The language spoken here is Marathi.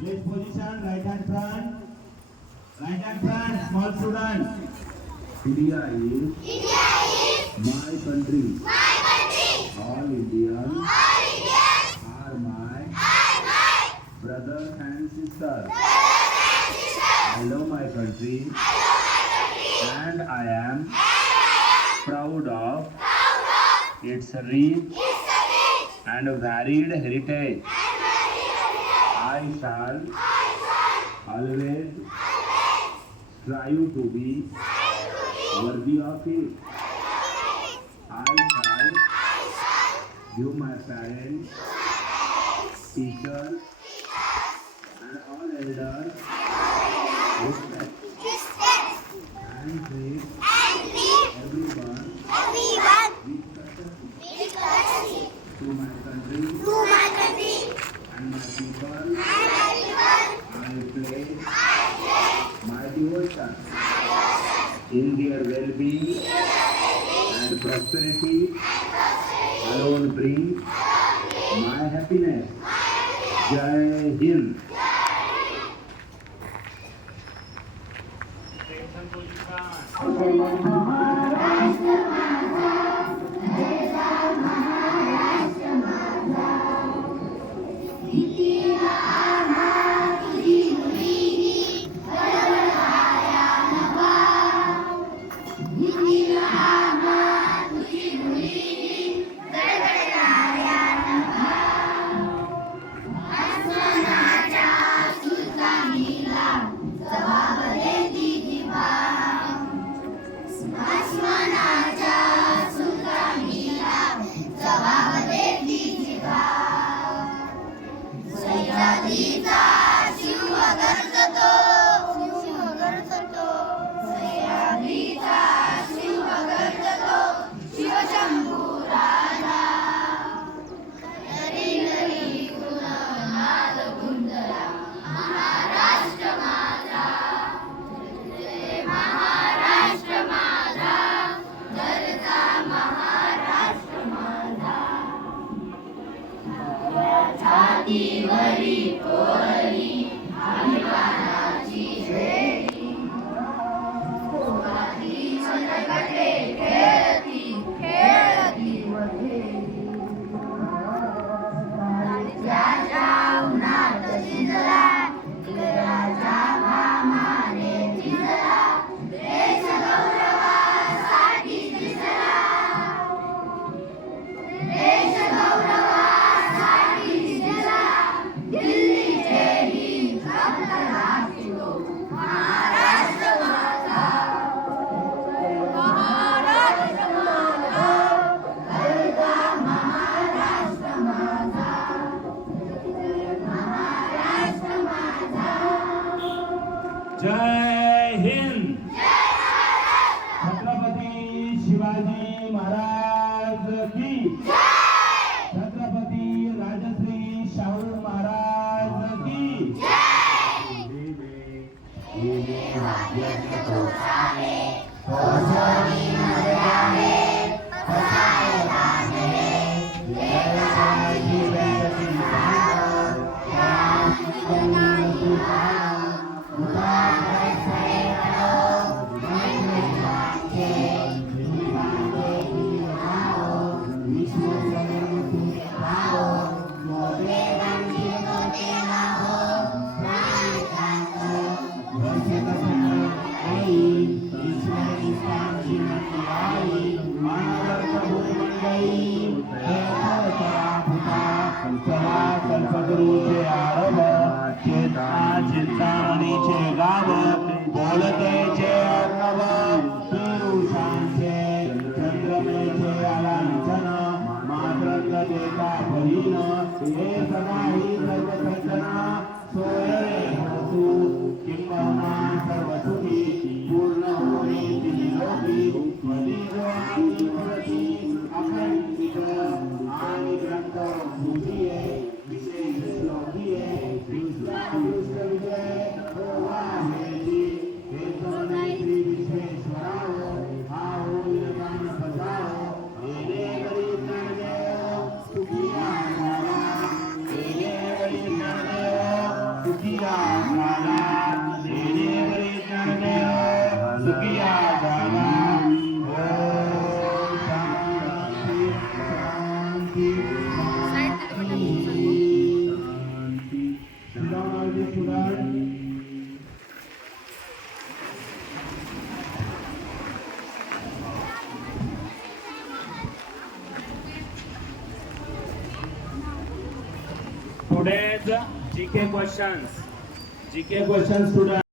Please position right hand front. Right hand front, small students. India is my country. All Indians are my brothers and sisters. I love my country and I am proud of its rich and varied heritage. I shall always strive to be worthy of it. I shall give my parents, teachers, and all elders respect and treat everyone with courtesy. To my country and my people, I pledge my devotion in their well-being and prosperity alone bring my happiness. Jai Hind. दिल्लीचे चला कल्पतरूचे आरभ चेता चिंतामणीचे गाव बोलतेचे अर्णव पियुषांचे चंद्रमेचे अलांछन मातृगतेचा भरीन हे समाही सर्वसज्जना सोयरे हसू किंबहुना सर्वसुखी पूर्ण होई त्रिलोकी मदिजोनी भवती अखंडित आणि ग्रंथ बुद्धिये विशेष श्लोकीये कृष्ण विजय होवा हेजी हे सोनाई श्री विश्वेश्वराव हा होईल काम बजाओ येणे करी ज्ञानदेव सुखिया झाला येणे करी ज्ञानदेव सुखिया झाला येणे करी ज्ञानदेव सुखिया झाला ओम शांती शांती शांती श्रीरामाजी सुधार Today's GK questions. GK questions student